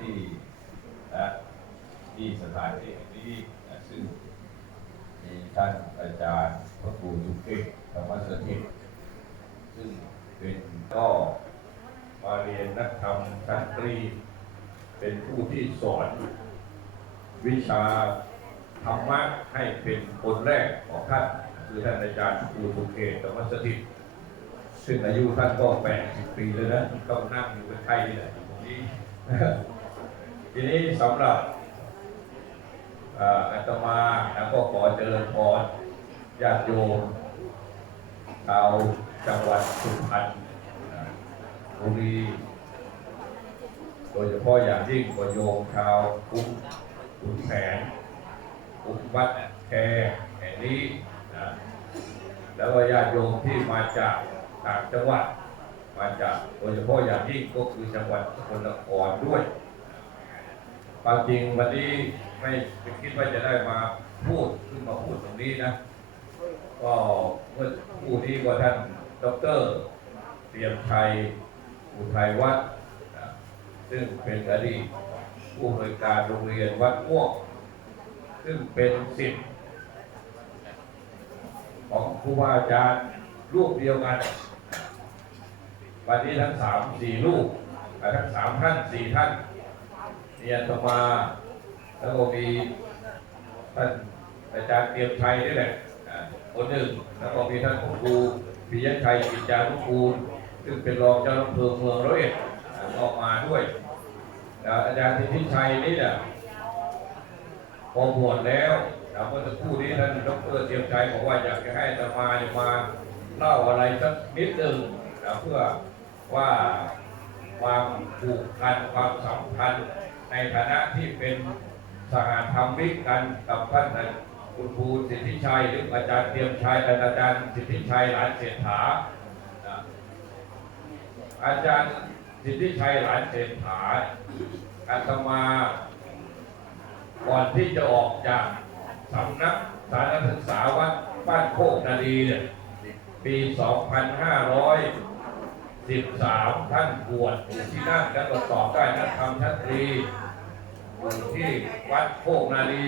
ที่นะที่สถานที่นี้ซึ่งมีท่านอาจารย์พระครูสุขิตธรรมสถิตซึ่งเป็นก็มาเรียนนักธรรมชั้นตรี เป็นผู้ที่สอนวิชาธรรมะให้เป็นคนแรกของท่านคือท่านอาจารย์ครูสุเกตธรรมสถิตซึ่งอายุท่านก็แปดสิบปีเลยนะต้องนั่งอยู่ใกล้ๆนี่แหละตรงนี้ ทีนี้สำหรับอาตมาแล้วก็ขอเจริญพรญาติโยมชาวจังหวัดสุพรรณบุรีโดยเฉพาะอย่างยิ่งก็โยมชาวคุ้มขุนแผนคุ้มวัดแคแห่งนี้นะแล้วก็ญาติโยมที่มาจากต่างจังหวัดมาจากโดยเฉพาะอย่างยิ่งก็คือจังหวัดสกลนครด้วย ความจริงวันนี้ไม่คิดว่าจะได้มาพูดขึ้นมาพูดตรงนี้นะ ก็เมื่อผู้นี้ว่าท่านดรเตรียมชัยอุทัยวัฒน์ซึ่งเป็นอดีตผู้อำนวยการโรงเรียนวัดม่วงซึ่งเป็นสิทธิ์ของครูบาอาจารย์รูปเดียวกัน วันนี้ทั้งสามสี่รูปทั้งสามท่านสี่ท่าน เรียนตมาแล้วก็มีท่านอาจารย์เตรียมชัยนี่แหละคนหนึ่งแล้วก็มีท่านครูปิยชัยกิจจานุกูล ซึ่งเป็นรองเจ้าอำเภอเมืองร้อยเอ็ดออกมาด้วยอาจารย์ทิติชัยนี่เนี่ยพอบวชแล้วแล้วเมื่อสักครู่นี้ท่านดรเตรียมชัยบอกว่าอยากจะให้อาตมาจะมาเล่าอะไรสักนิดหนึ่งเพื่อว่าความผูกพันความสัมพันธ์ ในฐานะที่เป็นสหธรรมิกกันกับท่านคุณครูสิทธิชัยหรืออาจารย์เตรียมชัยอาจารย์สิทธิชัยหลานเศรษฐาอาจารย์สิทธิชัยหลานเศรษฐาอาตมาก่อนที่จะออกจากสำนักสารศึกษาวัดบ้านโคกนาดีเนี่ยปี 2513ท่านบวชอยู่ที่นั่นแล้วก็สอบได้นักธรรมชั้นตรีอยู่ที่วัดโคกนาดี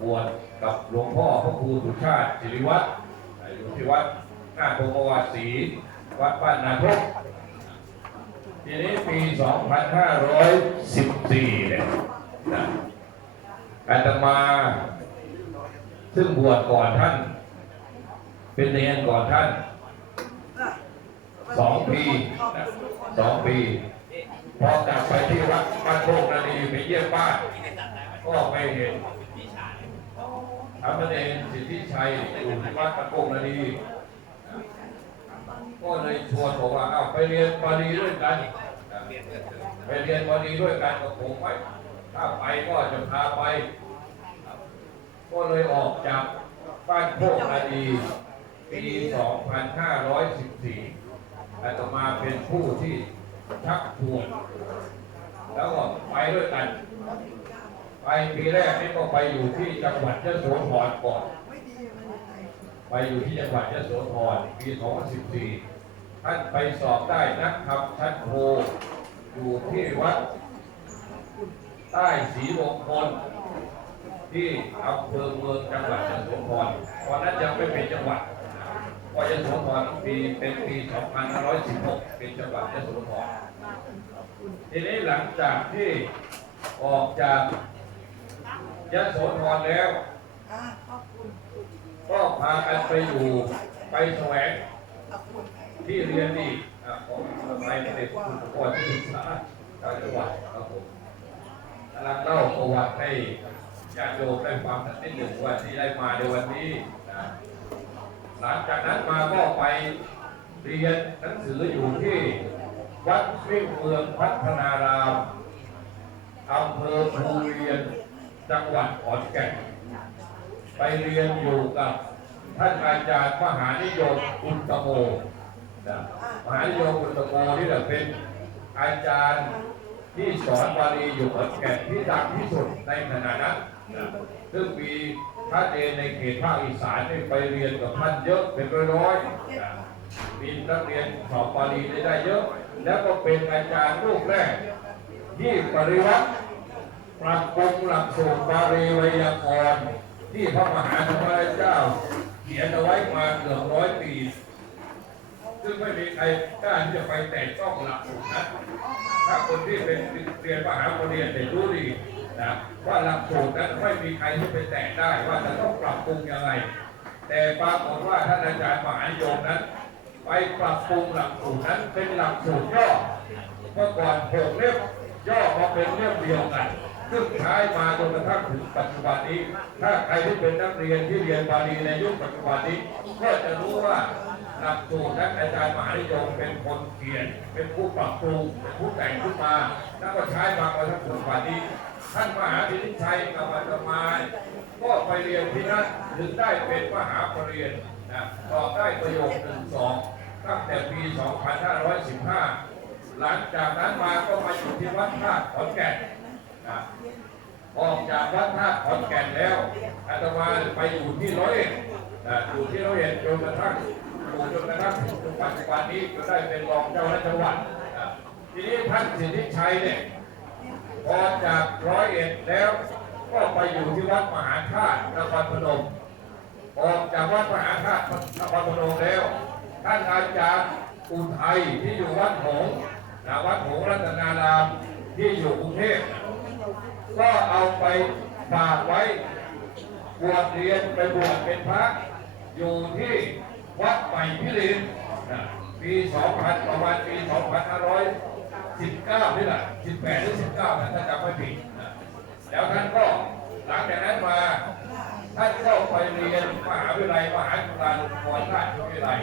บวชกับหลวงพ่อพระครูสุชาติศิริวัฒน์อ่าอยู่ที่วัดหน้าพงวาสีวัดบ้านนาทกทีนี้ปี 2514 เนี่ยนะอาตมา ซึ่งบวชก่อนท่าน เป็นเนรก่อนท่าน สองปีสองปีพอกลับไปที่วัดบ้านโคกนาดีไปเยี่ยมบ้านก็ไปเห็นธรรมเนรสิทธิชัยอยู่ที่วัดบ้านโคกนาดีก็เลยชวนบอกว่าเอาไปเรียนบาลีด้วยกัน ไปเรียนบาลีด้วยกันกับผมไปถ้าไปก็จะพาไป ก็เลยออกจากบ้านโคกนาดีปี 2514 อาตมาเป็นผู้ที่ชักชวนแล้วก็ไปด้วยกัน ไปปีแรกนี่ก็ไปอยู่ที่จังหวัดยโสธรก่อน ไปอยู่ที่จังหวัดยโสธรปี 2014 ท่านไปสอบได้นักธรรมชั้นโทอยู่ที่วัด ใต้ศรีมงคลที่อำเภอเมืองจังหวัดยโสธรตอนนั้นยังไม่เป็นจังหวัด เพราะยโสธรปีเป็นปี 2516 เป็นจังหวัดยโสธรทีนี้หลังจากที่ออกจากยโสธรแล้ว ก็พากันไปอยู่ไปแสวงที่เรียนอีกอ่ของสมัยเด็กคุณพ่อที่ศึกษาชาจังหวัดครับผมกำลังเล่าประวัติให้ญาติโยมได้ฟังสักนิดหนึ่งว่าที่ได้มาในวันนี้นะ หลังจากนั้นมาก็ไปเรียนหนังสืออยู่ที่วัดวิ่งเมืองพัฒนารามอำเภอภูเรียน จังหวัดขอนแก่น ไปเรียนอยู่กับท่านอาจารย์มหานิยมอุตโมนะมหานิยมอุตโมนี่แหละเป็นอาจารย์ที่สอนบาลีอยู่ขอนแก่นที่ดังที่สุดในขณะนั้นซึ่งมี พระเอนในเขตภาคอีสานได้ไปเรียนกับท่านเยอะเป็นร้อยๆมีนักเรียนสอบบาลีได้ได้เยอะ แล้วก็เป็นอาจารย์รูปแรก ที่ปริวัติปรับปรุงหลักสูตรบาลีไวยากรณ์ที่พระมหาธรรมราชเจ้า เขียนเอาไว้มาเกือบร้อยปี ซึ่งไม่มีใครกล้าที่จะไปแตะต้องหลักสูตรนะถ้าคนที่เป็นเรียนมหาปริญญาเนี่ยรู้ดีนะ ว่าหลักสูตรนั้นไม่มีใครที่ไปแตะได้ว่าจะต้องปรับปรุงยังไง แต่ปรากฏว่าท่านอาจารย์มหานิยมนั้น ไปปรับปรุงหลักสูตรนั้นเป็นหลักสูตรย่อเมื่อก่อนหกเล่มย่อมาเป็นเล่มเดียวกันซึ่งใช้มาจนกระทั่งถึงปัจจุบันนี้ ถ้าใครที่เป็นนักเรียนที่เรียนบาลีในยุคปัจจุบันนี้ ก็จะรู้ว่า หลักสูตรนั้นอาจารย์มหานิยมเป็นคนเขียน เป็นผู้ปรับปรุงเป็นผู้แต่งขึ้นมา แล้วก็ใช้มาจนกระทั่งปัจจุบันนี้ ท่านมหาธินิชัยกับอาตมาก็ไปเรียนที่นั่นถึงได้เป็นมหาปรริญญานะตอบได้ประโยคหนึ่งสองตั้งแต่ปี 2515 หลังจากนั้นมาก็มาอยู่ที่วัดธาตุขอนแก่นนะออกจากวัดธาตุขอนแก่นแล้วอาตมาไปอยู่ที่ร้อยเอ็ดนอยู่ที่ร้อยเอ็ดจนกระทั่ง อยู่จนกระทั่งปัจจุบันนี้ก็ได้เป็นรองเจ้าคณะจังหวัดทีนี้ท่านสิทธิชัยเนี่ยพอจากร้อยเอ็ดแล้วก็ไปอยู่ที่วัดมหาธาตุนครพนมออกจากวัดมหาธาตุนครพนมแล้ว ท่านอาจารย์อุทัยที่อยู่วัดหงส์นะวัดหงส์รัตนารามที่อยู่กรุงเทพก็เอาไปฝากไว้บวชเรียนไปบวชเป็นพระอยู่ที่ วัดใหม่พิรินนะปี2000ประมาณปี2519นี่แหละ18หรือ19นะถ้าจำไม่ผิดนะแล้วท่านก็หลังจากนั้นมาท่านก็ไปเรียนมหาวิทยาลัยมหาจุฬาลงกรณราชวิทยาลัย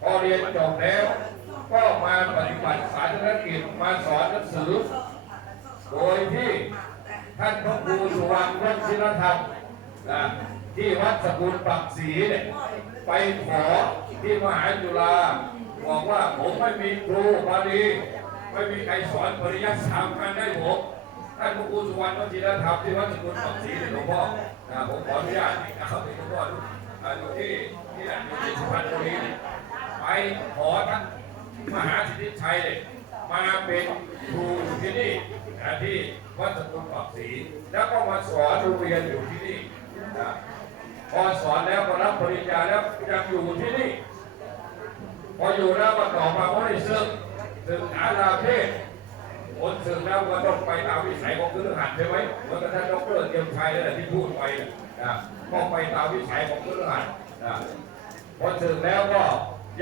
พอเรียนจบแล้วก็มาปฏิบัติสาธารกิจมาสอนหนังสือ โดยที่ท่านพระครูสุวรรณวัชิรธรรมนะที่วัดสกุลปักศรีเนี่ย ไปขอที่มหาจุฬาบอกว่าผมไม่มีครูบาลีไม่มีใครสอนปริยัติสามกันได้ผมท่านพระครูสุวรรณวัชิรธรรมที่วัดสกุลปักศรีหลวงพ่อนะผมขออนุญาตนี่ครับหลวงพ่ออยู่ที่ที่ไหนอยู่ที่สุพรรณบุรีเนี่ยไปขอท่านมหาสิทธิชัยเนี่ยมาเป็นครูที่นี่ที่วัดสกุลปักศรีแล้วก็มาสอนโรงเรียนอยู่ที่นี่นะ พอสอนแล้วก็รับปริญญาแล้วยังอยู่ที่นี่ พออยู่แล้วก็ต่อมาก็ได้ซึ่งซึ่งอาลาเพศคนซึ่งแล้วก็ต้องไปตามวิสัยของคฤหัสถ์ใช่ไหมเมื่อท่านดรเทียมชัยนั่นแหละที่พูดไปนะก็ไปตามวิสัยของคฤหัสนะพอถึงแล้วก็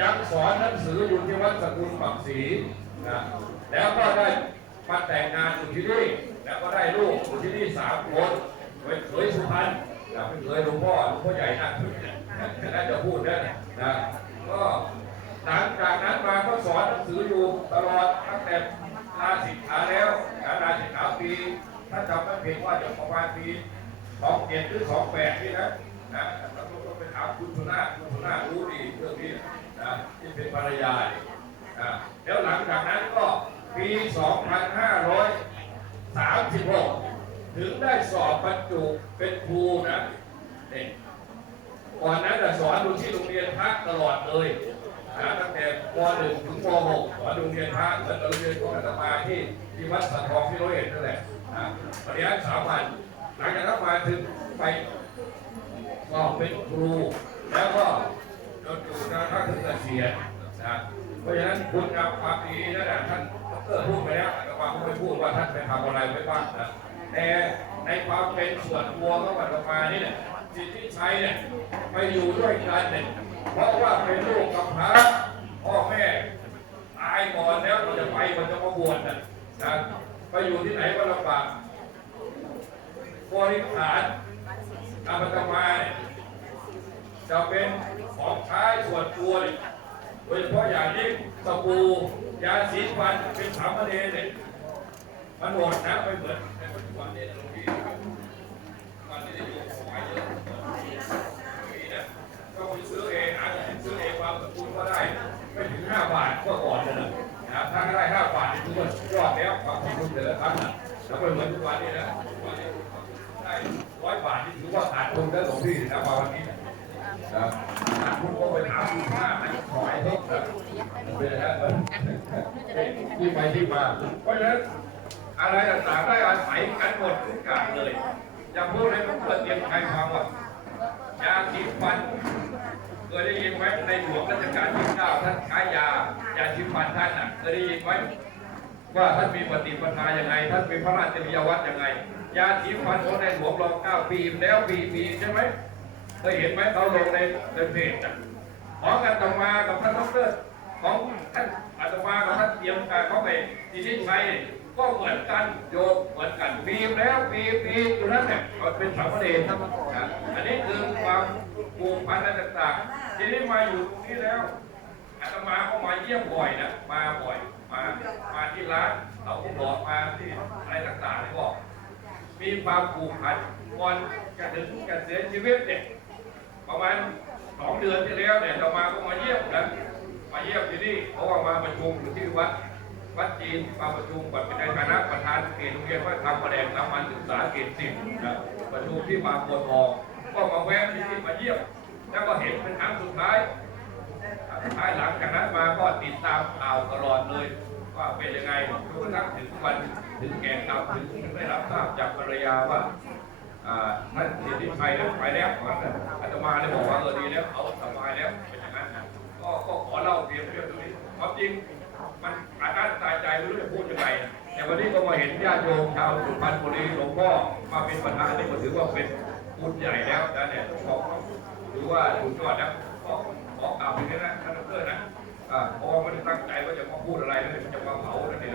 ยังสอนหนังสืออยู่ที่วัดสกุลปักศรีนะแล้วก็ได้มาแต่งงานอยู่ที่นี่ แล้วก็ได้ลูกอยู่ที่นี่สามคนเป็นเขยสุพรรณ นะเป็นเขยหลวงพ่อหลวงพ่อใหญ่นะน่าจะพูดได้นะก็หลังจากนั้นมาก็สอนหนังสืออยู่ตลอดตั้งแต่ลาสิกขาแล้วลาสิกขาปีถ้าจำไม่ผิดว่าจะประมาณปีสองเจ็ดหรือสองแปดนี่นะนะต้องไปถามคุณชนาคุณชนารู้ดีเรื่องนี้นะที่เป็นภรรยานะแล้วหลังจากนั้นก็ปี2536 ถึงได้สอบบรรจุเป็นครูนะเนี่ยก่อนนั้นจะสอนดูที่โรงเรียนพักตลอดเลยนะตั้งแต่ป .1 ถึงป .6 สอนโรงเรียนพักเหมือนกับโรงเรียนของอาตมาที่ที่วัดสันทองที่ร้อยเอ็ดนั่นแหละนะปริญญาสามวันหลังจากนั้นมาถึงไปก็เป็นครู แล้วก็จนอยู่นะท่านถึงเกษียณนะเพราะฉะนั้นคุณงามความดีนั่นแหละท่านดรพูดไปแล้วแต่ว่าเขาไม่พูดว่าท่านไปทำอะไรไปบ้างนะ แต่ในความเป็นส่วนตัวของวัดมานี่เนี่ยสิทธิชัยเนี่ยไปอยู่ด้วยกันเนี่ยเพราะว่าเป็นลูกกำพร้าพ่อแม่ตายก่อนแล้วก็จะไปมันจะมาบวชนะนะไปอยู่ที่ไหนก็ลำบากบริขารอาปตมาเนี่ยจะเป็นของใช้ส่วนตัวเนี่ยโดยเฉพาะอย่างยิ่งสบู่ยาสีฟันเป็นสามเณรเนี่ยมันหมดนะไม่เหมือนในปัจจุบันเนี่ยหลวงพี่ครับวันนี้อยู่สมัยเยอะมีนะก็ไปซื้อเงินซื้อเองความสกุลก็ได้ไม่ถึงห้าบาทเมื่อก่อนเลยนะนะถ้าได้ห้าบาทนี่ถือว่ายอดแล้วกุลแต่ละนะแล้วไม่เหมือนทุกวันนี้นะทุกวันนี้ได้ร้อยบาทนี่ถือว่าขาดทุนแล้วหลวงพี่นะมาวันนี้นะครับคุณก็ไปถามคุณค่าให้ถอยให้ครับเป็นนะที่ไปที่มาเพราะฉะนั้น อะไรต่างๆได้อาศัยกันหมดทุกอย่างเลยอย่างพูดให้มันเกิดเตรียมใครฟังว่ายาสีฟันเคยได้ยินไหมในหลวงรัชกาลที่เก้าท่านใช้ยายาสีฟันท่านน่ะเคยได้ยินไหมว่าท่านมีปฏิปทาอย่างไง ท่านมีพระราชจริยวัตรยังไง ยาสีฟันของในหลวงรอเก้าปีแล้วปีปีใช่ไหมเคยเห็นไหมเขาลงในในเพจอะของอาตมากับท่านดอกเตอรของท่านอาตมากับท่านเตรียมการเขาไปที่นี่ใช้ ก็เหมือนกันโยมเหมือนกันปีแล้วปีปีอยู่นั่นเนี่ยเขาเป็นสามเณรครับอันนี้คือความผูกพันอะไรต่างๆทีนี้มาอยู่ตรงนี้แล้วอาตมาก็มาเยี่ยมบ่อยนะมาบ่อยมามาที่ร้านเราก็บอกมาที่อะไรต่างๆนี่บอกมีความผูกพันก่อนจะถึงจะเสียชีวิตเนี่ยประมาณสองเดือนที่แล้วเนี่ยเรามาก็มาเยี่ยมนะมาเยี่ยมที่นี่เพราะว่ามาประชุมอยู่ที่วัด วัดจีนมาประชุมกับในฐานะประธานเขตโรงเรียนวัดธรรมประแดงสามัญศึกษาเขตสิบนะประชุมที่มาโพธิ์ทองก็มาแวะที่นี่มาเยี่ยมแล้วก็เห็นเป็นครั้งสุดท้ายท้ายหลังจากนั้นมาก็ติดตามข่าวตลอดเลยว่าเป็นยังไงจนกระทั่งถึงวันถึงแก่กรรมถึงได้รับทราบจากภรรยาว่าอ่าท่านสิทธิชัยนั้นไปแล้วอาตมาได้บอกว่าเออดีแล้วเขาสบายแล้วเป็นอย่างนั้นก็ขอเล่าเพียงเรื่องตรงนี้ความจริง อาจารตายใจไม่รู้จะพูดยังไงแต่วันนี้ก็มาเห็นญาติโยมชาวสุพรรณบุรีหลวงพ่อมาเป็นประธานนี่ก็ถือว่าเป็นบุญใหญ่แล้วนะเนี่ยขอหรือว่าสุดยอดนะขอขอกล่าวไปนนะท่านเพื่อนนะอ่าพอไม่ได้ตั้งใจว่าจะมาพูดอะไรนะจะมาเผานั่นเนี่ย